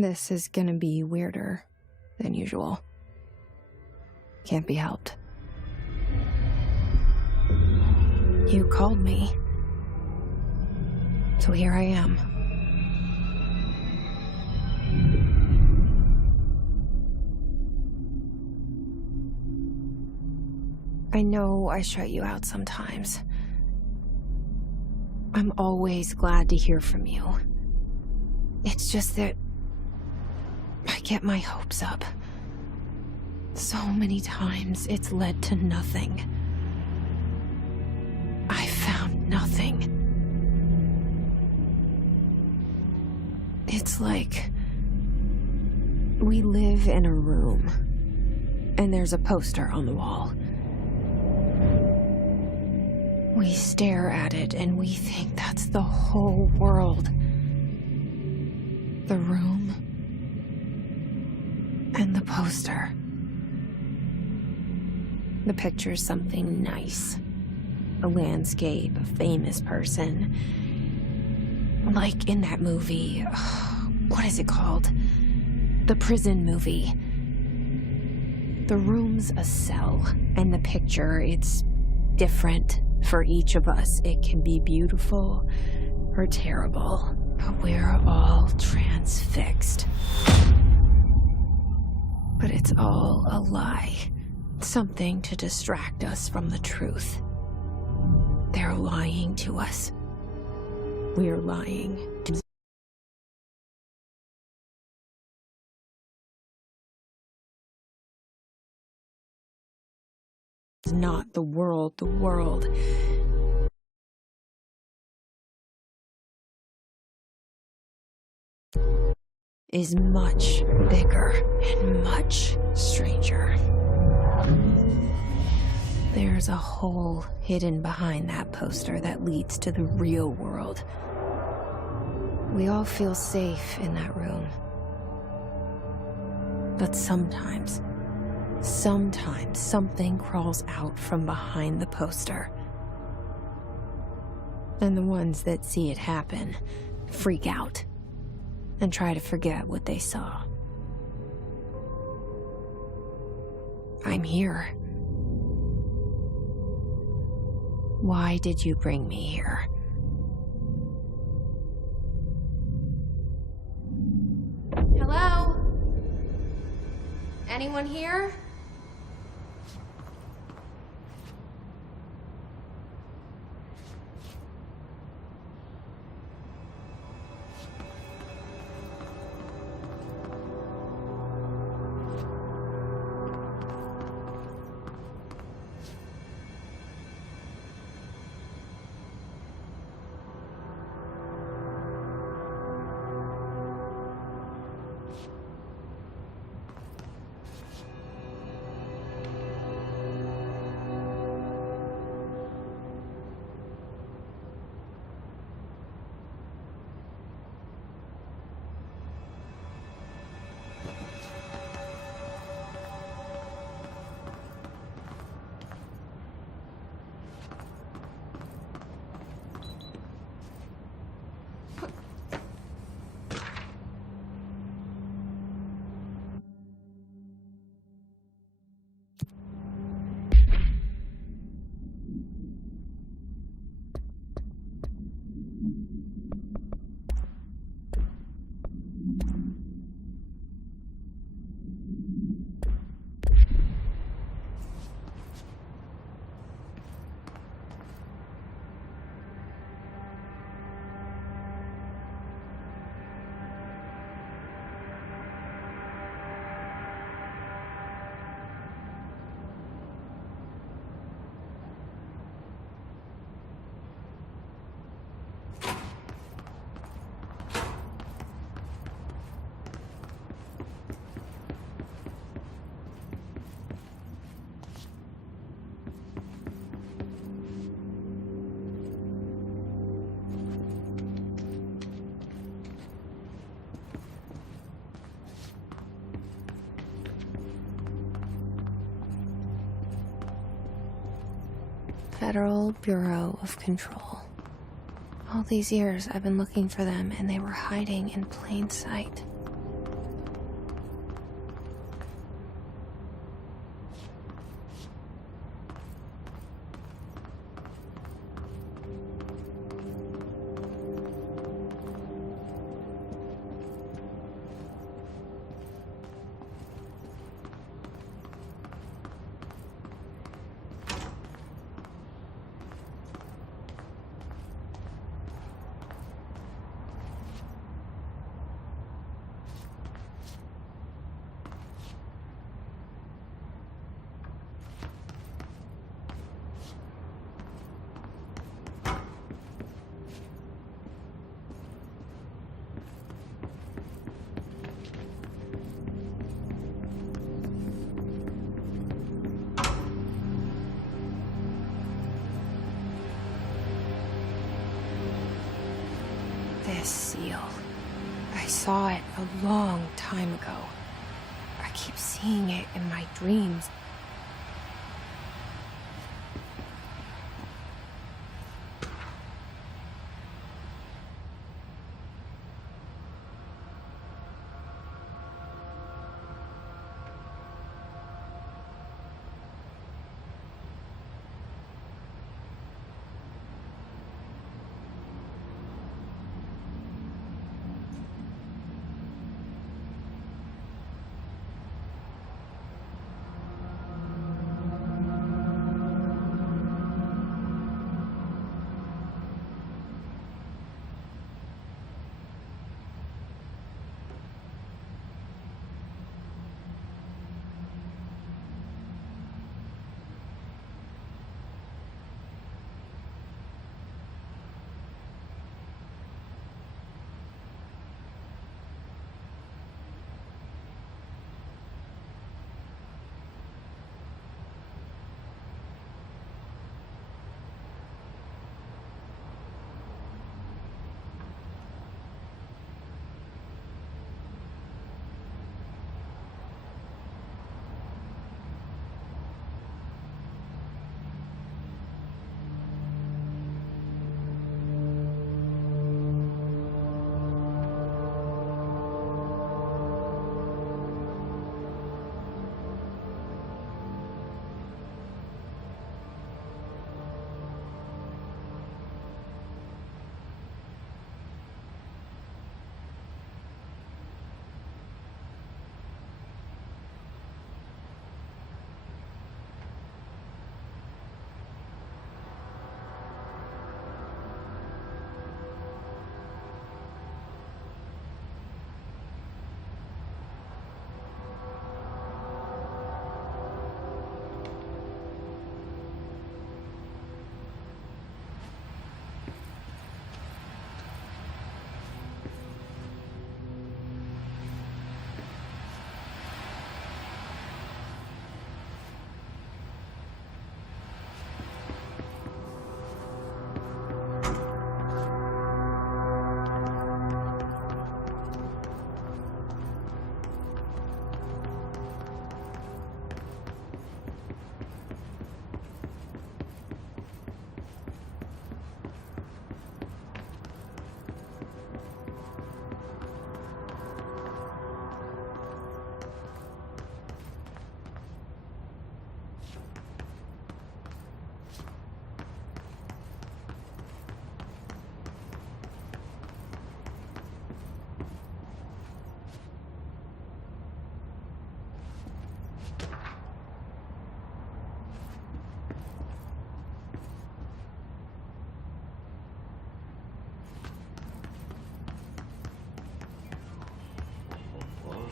This is gonna be weirder than usual. Can't be helped. You called me. So here I am. I know I shut you out sometimes. I'm always glad to hear from you. It's just that I get my hopes up. So many times it's led to nothing. I found nothing. It's like we live in a room, and there's a poster on the wall. We stare at it and we think that's the whole world. The room and the poster. The picture's something nice. A landscape, a famous person. Like in that movie, what is it called? The prison movie. The room's a cell, and the picture, it's different for each of us. It can be beautiful or terrible, but we're all transfixed. But it's all a lie. Something to distract us from the truth. They're lying to us. We're lying to not the world. The world is much bigger and much stranger. There's a hole hidden behind that poster that leads to the real world. We all feel safe in that room. But sometimes something crawls out from behind the poster. And the ones that see it happen freak out and try to forget what they saw. I'm here. Why did you bring me here? Hello? Anyone here? Federal Bureau of Control. All these years I've been looking for them, and they were hiding in plain sight. feel. I saw it a long time ago. I keep seeing it in my dreams.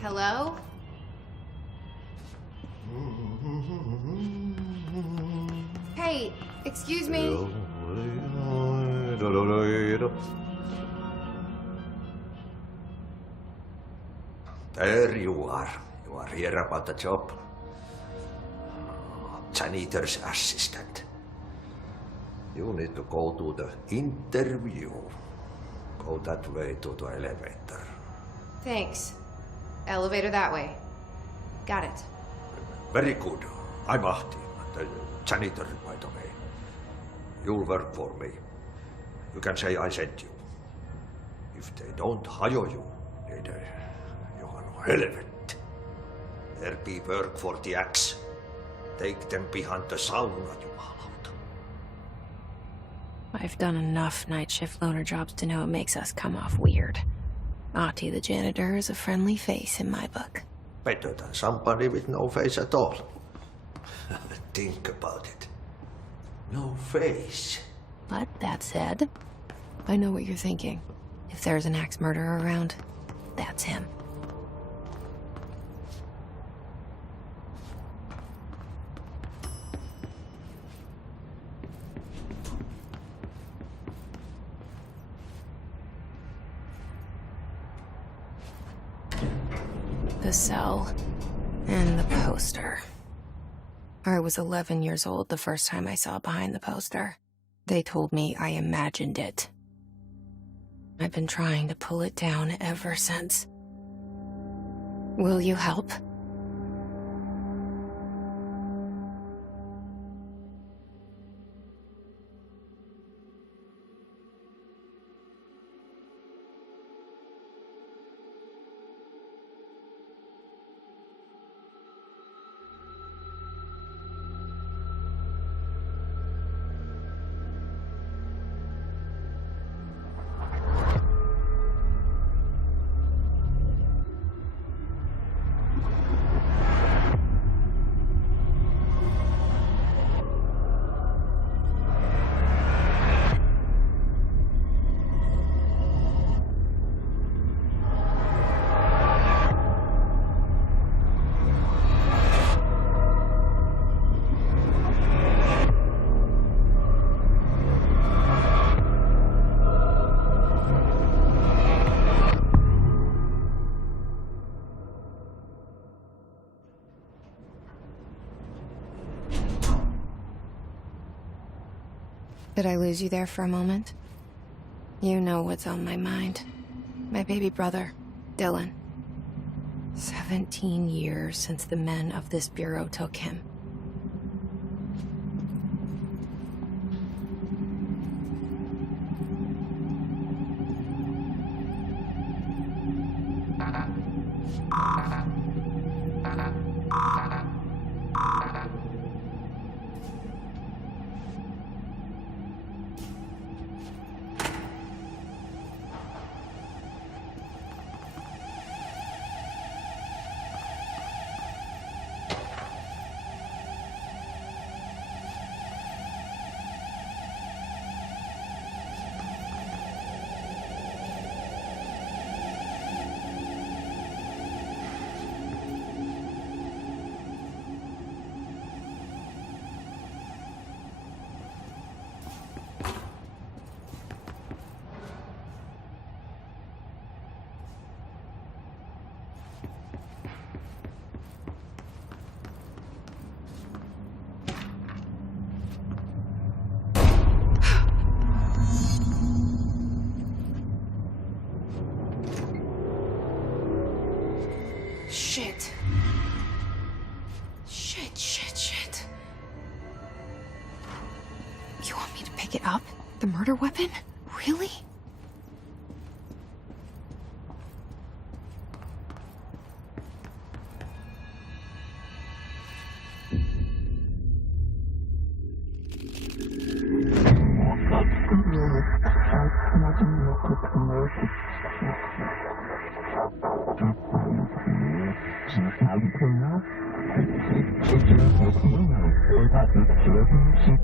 Hello? Hey, excuse me. There you are. You are here about the job. Janitor's assistant. You need to go to the interview. Go that way to the elevator. Thanks. Elevator that way. Got it. Very good. I'm Ahti, the janitor, by the way. You'll work for me. You can say I sent you. If they don't hire you, then you are no helvet. There be work for the axe. Take them behind the sauna, jumalauta. I've done enough night shift loner jobs to know it makes us come off weird. Ahti the janitor is a friendly face in my book. Better than somebody with no face at all. Think about it. No face. But that said, I know what you're thinking. If there's an axe murderer around, that's him. The cell and the poster. I was 11 years old the first time I saw behind the poster. They told me I imagined it. I've been trying to pull it down ever since. Will you help? Did I lose you there for a moment? You know what's on my mind. My baby brother, Dylan. 17 years since the men of this bureau took him. Shit. Shit. You want me to pick it up? The murder weapon? Really?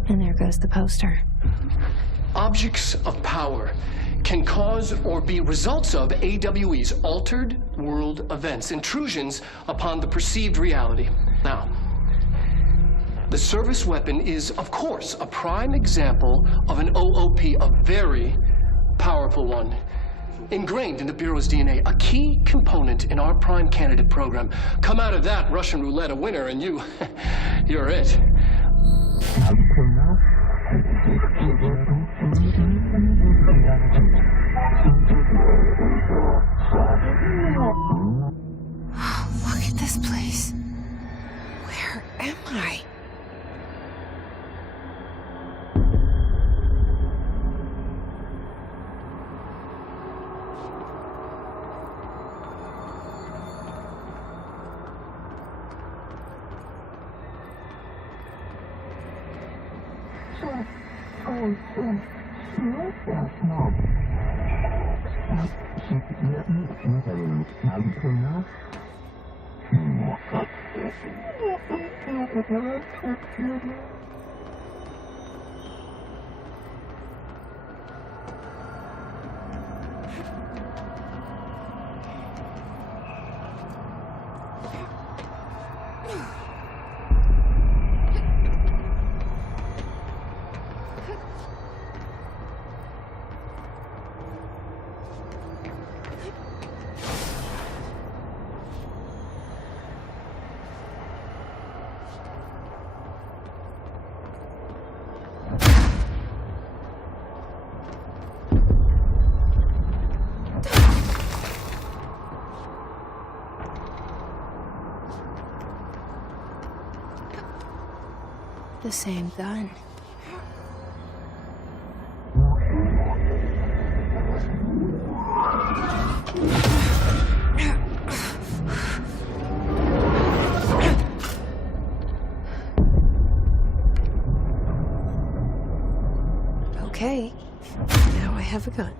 And there goes the poster. Objects of power can cause or be results of AWE's altered world events, intrusions upon the perceived reality. Now, the service weapon is, of course, a prime example of an OOP, a very powerful one. Ingrained in the Bureau's DNA, a key component in our prime candidate program. Come out of that Russian roulette a winner and you're it. Look at this place. Where am I? The same gun. Okay, now I have a gun.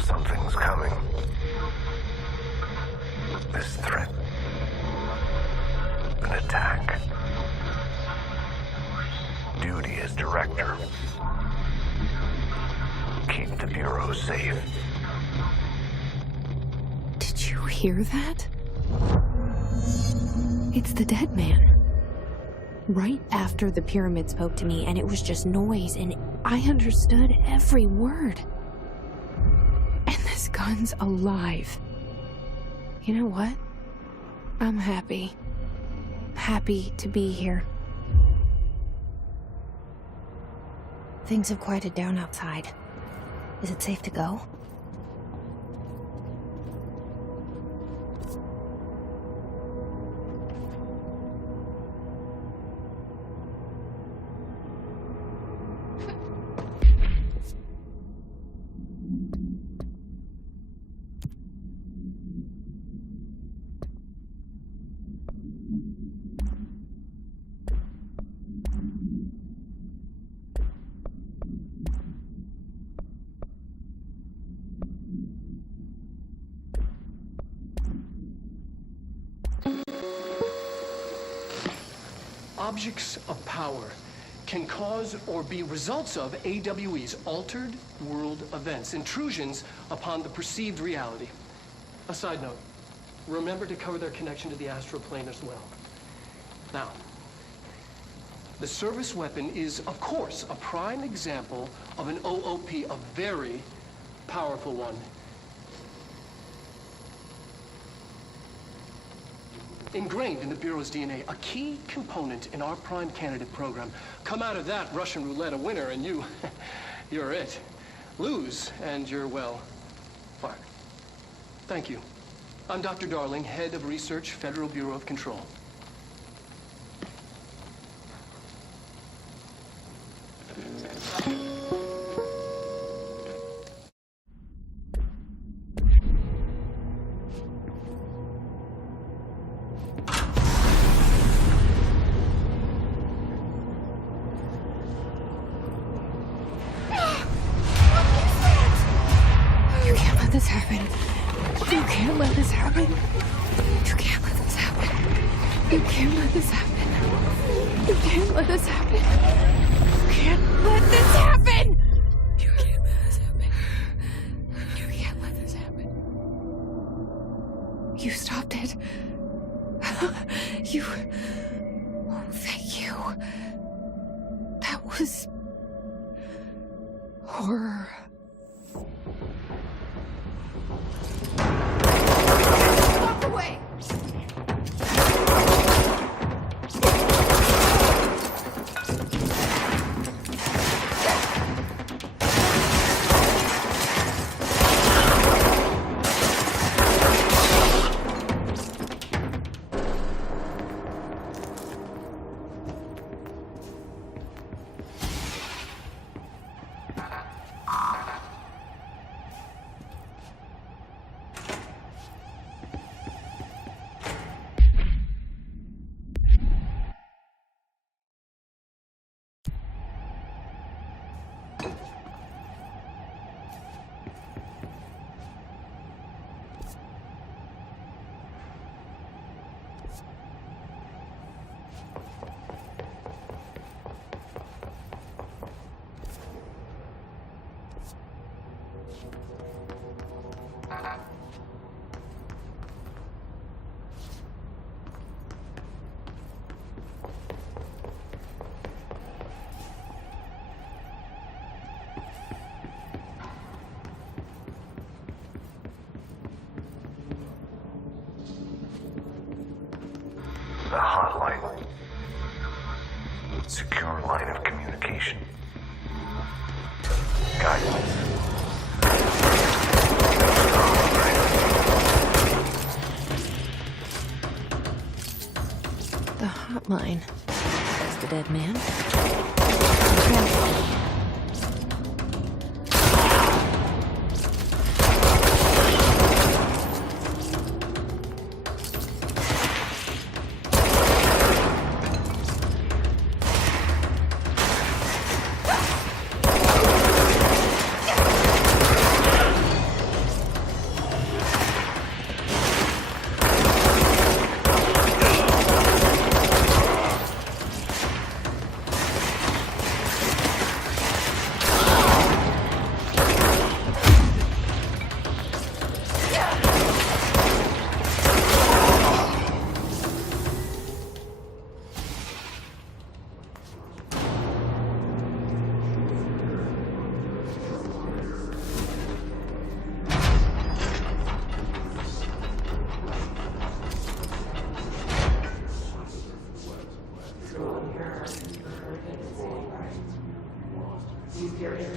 Something's coming. This threat. An attack. Duty as director. Keep the Bureau safe. Did you hear that? It's the dead man. Right after the pyramid spoke to me, and it was just noise, and I understood every word. And this gun's alive. You know what? I'm happy. Happy to be here. Things have quieted down outside. Is it safe to go? Objects of power can cause or be results of AWE's altered world events, intrusions upon the perceived reality. A side note, remember to cover their connection to the astral plane as well. Now, the service weapon is, of course, a prime example of an OOP, a very powerful one. Ingrained in the Bureau's DNA, a key component in our prime candidate program. Come out of that Russian roulette a winner and you're it. Lose and you're, well, fired. Thank you. I'm Dr. Darling, Head of Research, Federal Bureau of Control. This happen. You can't let this happen. You can't let this happen. You can't let this happen. You can't let this happen. You can't let this happen. You can't let this happen. You can't let this happen. You stopped it. You... Oh, thank you. That was... horror. The hotline. Secure line of communication. Guidance. The hotline. That's the dead man. Okay.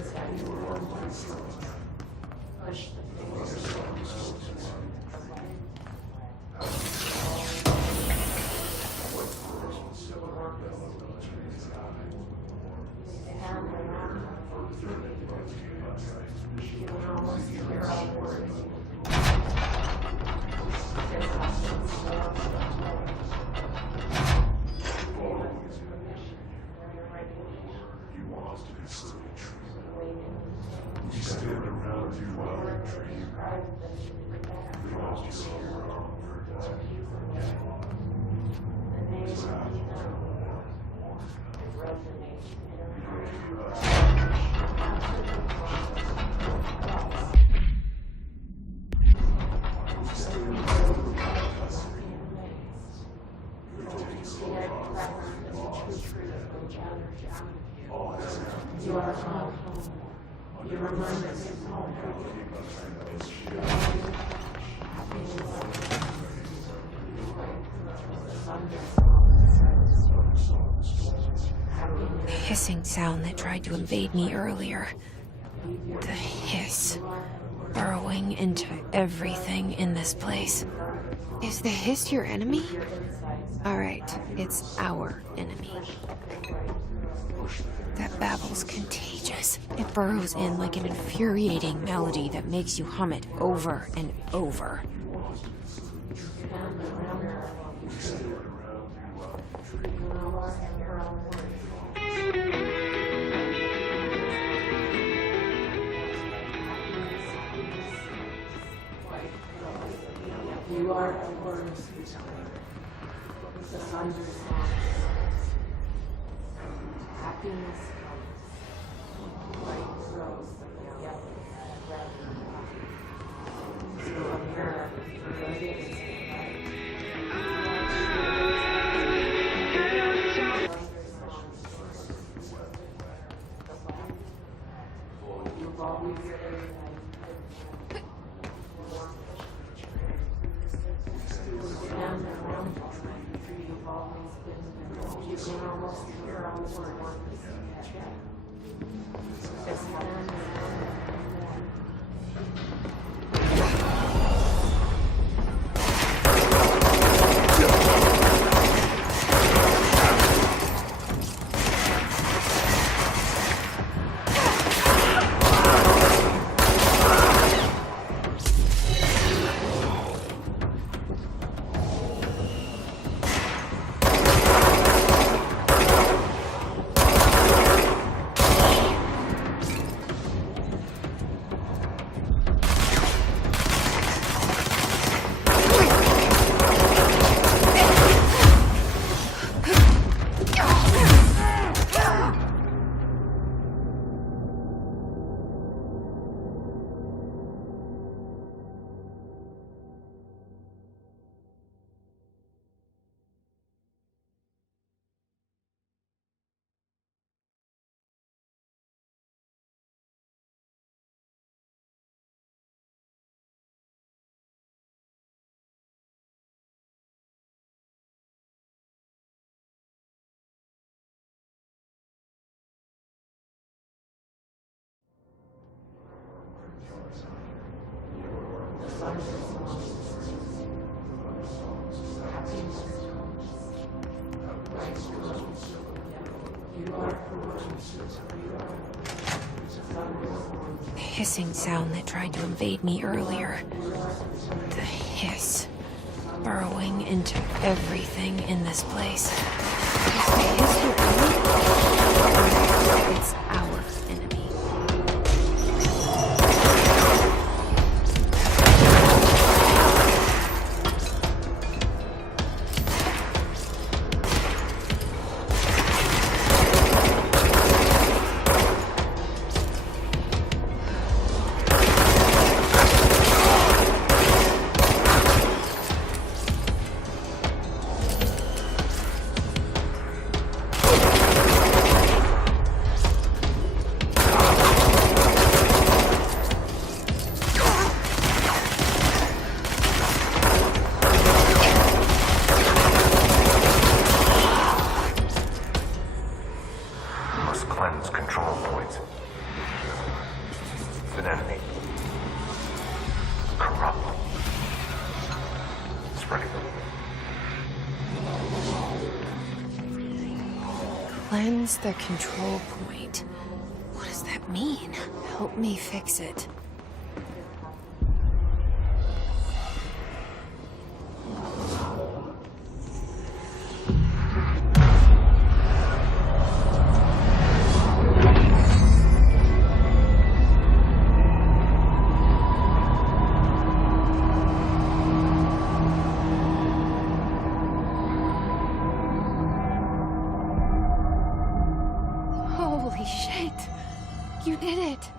The hissing sound that tried to invade me earlier. The hiss. Burrowing into everything in this place. Is the hiss your enemy? Alright, it's our enemy. That babble's contagious. It burrows in like an infuriating melody that makes you hum it over and over. You are the words we tell. The thunder songs. Happiness comes. Light grows like yellow and red. So up here, it is. You've always The hissing sound that tried to invade me earlier. The hiss. Burrowing into everything in this place. Is the hiss your enemy? It's our enemy. Must cleanse control points. An enemy. Corrupt. Spreading. Cleanse the control point. What does that mean? Help me fix it. Holy shit! You did it!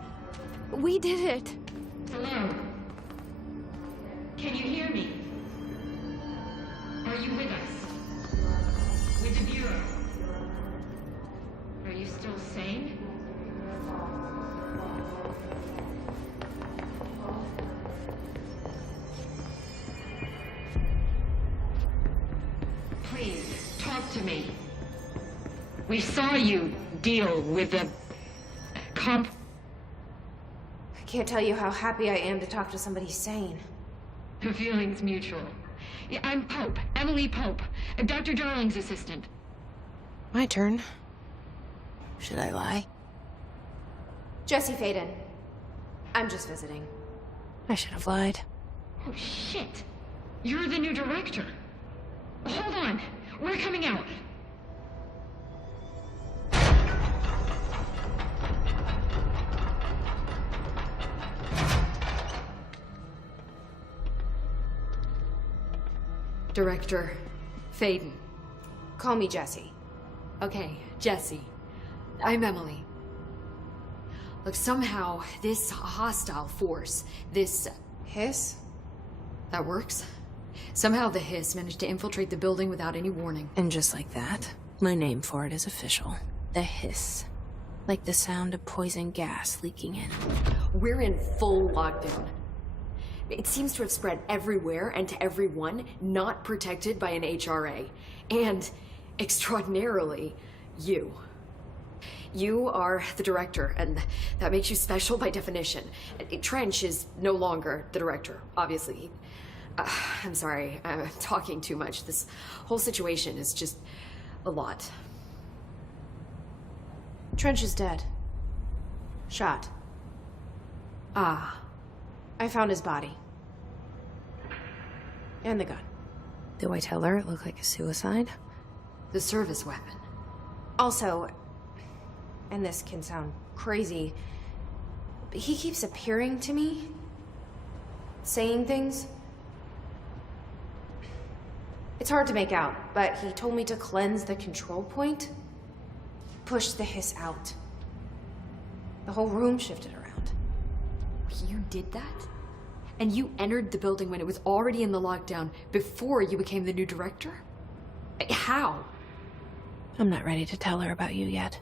We did it! Hello? Can you hear me? Are you with us? With the Bureau? Are you still sane? Please, talk to me. We saw you deal with the I can't tell you how happy I am to talk to somebody sane. The feeling's mutual. Yeah, I'm Pope, Emily Pope, Dr. Darling's assistant. My turn. Should I lie? Jesse Faden. I'm just visiting. I should have lied. Oh, shit. You're the new director. Hold on. We're coming out. Director Faden. Call me Jesse. Okay, Jesse. I'm Emily. Look, somehow this hostile force, this... Hiss? that works? Somehow the hiss managed to infiltrate the building without any warning. And just like that, my name for it is official. The hiss. Like the sound of poison gas leaking in. We're in full lockdown. It seems to have spread everywhere and to everyone not protected by an HRA. And, extraordinarily, you. You are the director, and that makes you special by definition. Trench is no longer the director, obviously. I'm sorry, I'm talking too much. This whole situation is just a lot. Trench is dead. Shot. Ah. I found his body. And the gun. Do I tell her it looked like a suicide? The service weapon. Also, and this can sound crazy, but he keeps appearing to me, saying things. It's hard to make out, but he told me to cleanse the control point, push the hiss out. The whole room shifted around. You did that? And you entered the building when it was already in the lockdown before you became the new director? How? I'm not ready to tell her about you yet.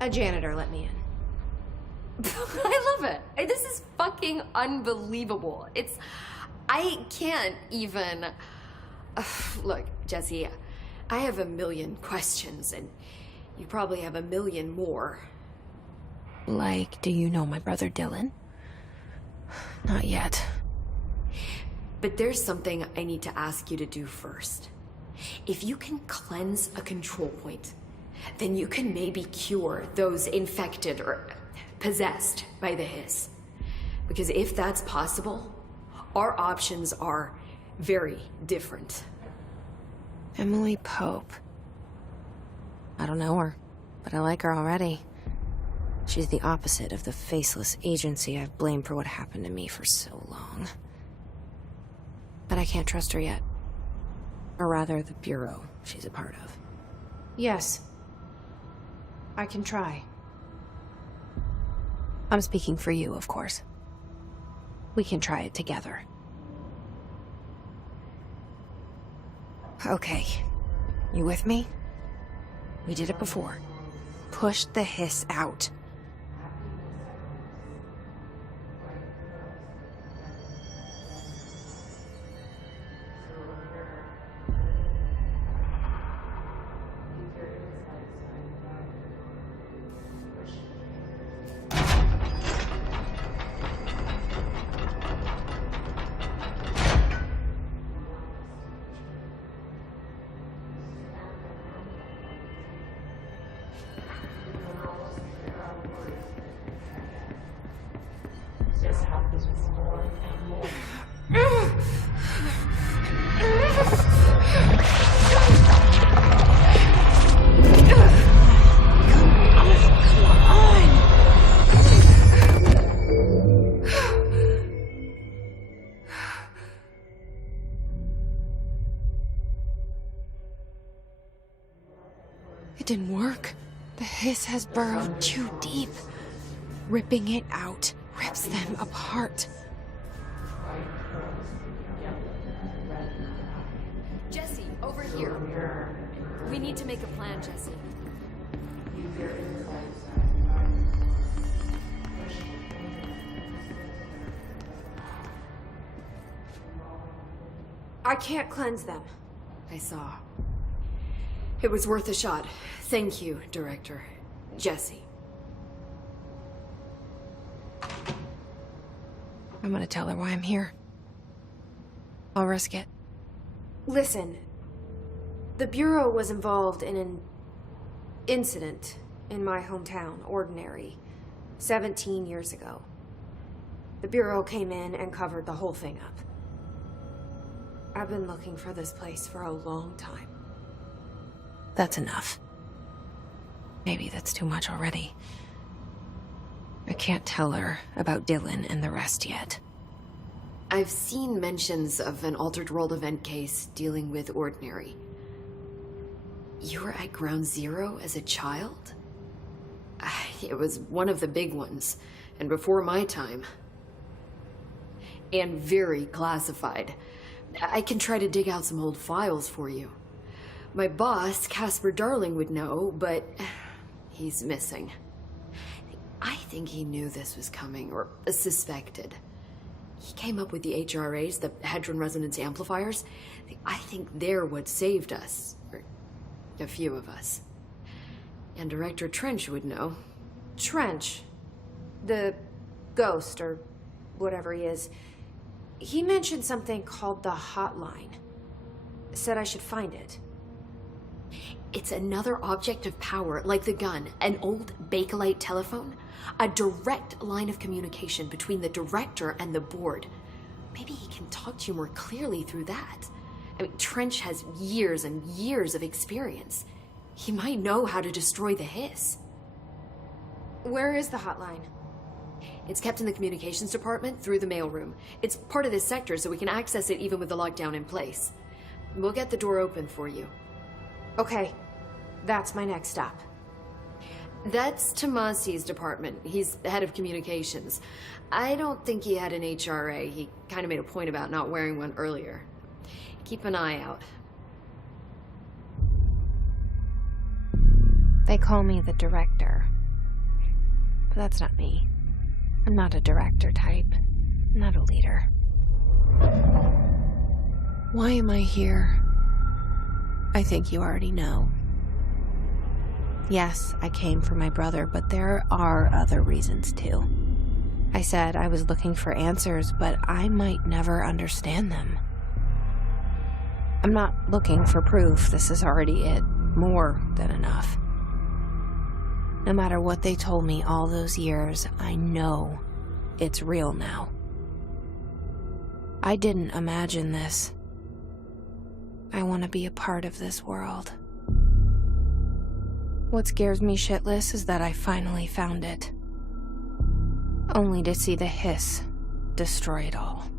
A janitor let me in. I love it. This is fucking unbelievable. I can't even... Look, Jesse, I have a million questions, and you probably have a million more. Like, do you know my brother Dylan? Not yet. But there's something I need to ask you to do first. If you can cleanse a control point, then you can maybe cure those infected or possessed by the hiss. Because if that's possible, our options are very different. Emily Pope. I don't know her, but I like her already. She's the opposite of the faceless agency I've blamed for what happened to me for so long. But I can't trust her yet. Or rather, the bureau she's a part of. Yes. I can try. I'm speaking for you, of course. We can try it together. Okay. You with me? We did it before. Push the hiss out. It didn't work. The hiss has burrowed too deep. Ripping it out rips them apart. Jesse, over here. We need to make a plan, Jesse. I can't cleanse them. I saw. It was worth a shot. Thank you, Director. Jesse. I'm gonna tell her why I'm here. I'll risk it. Listen, the Bureau was involved in an incident in my hometown, Ordinary, 17 years ago. The Bureau came in and covered the whole thing up. I've been looking for this place for a long time. That's enough. Maybe that's too much already. I can't tell her about Dylan and the rest yet. I've seen mentions of an Altered World event case dealing with Ordinary. You were at Ground Zero as a child? It was one of the big ones, and before my time. And very classified. I can try to dig out some old files for you. My boss, Casper Darling, would know, but he's missing. I think he knew this was coming, or suspected. He came up with the HRAs, the Hadron Resonance Amplifiers. I think they're what saved us. Or a few of us. And Director Trench would know. Trench, the ghost, or whatever he is, he mentioned something called the Hotline. Said I should find it. It's another object of power, like the gun, an old Bakelite telephone, a direct line of communication between the director and the board. Maybe he can talk to you more clearly through that. I mean, Trench has years and years of experience. He might know how to destroy the hiss. Where is the hotline? It's kept in the communications department through the mailroom. It's part of this sector, so we can access it even with the lockdown in place. We'll get the door open for you. Okay, that's my next stop. That's Tomasi's department. He's the head of communications. I don't think he had an HRA. He kind of made a point about not wearing one earlier. Keep an eye out. They call me the director. But that's not me. I'm not a director type. I'm not a leader. Why am I here? I think you already know. Yes, I came for my brother, but there are other reasons too. I said I was looking for answers, but I might never understand them. I'm not looking for proof. This is already it. More than enough. No matter what they told me all those years, I know it's real now. I didn't imagine this. I want to be a part of this world. What scares me shitless is that I finally found it. Only to see the hiss destroy it all.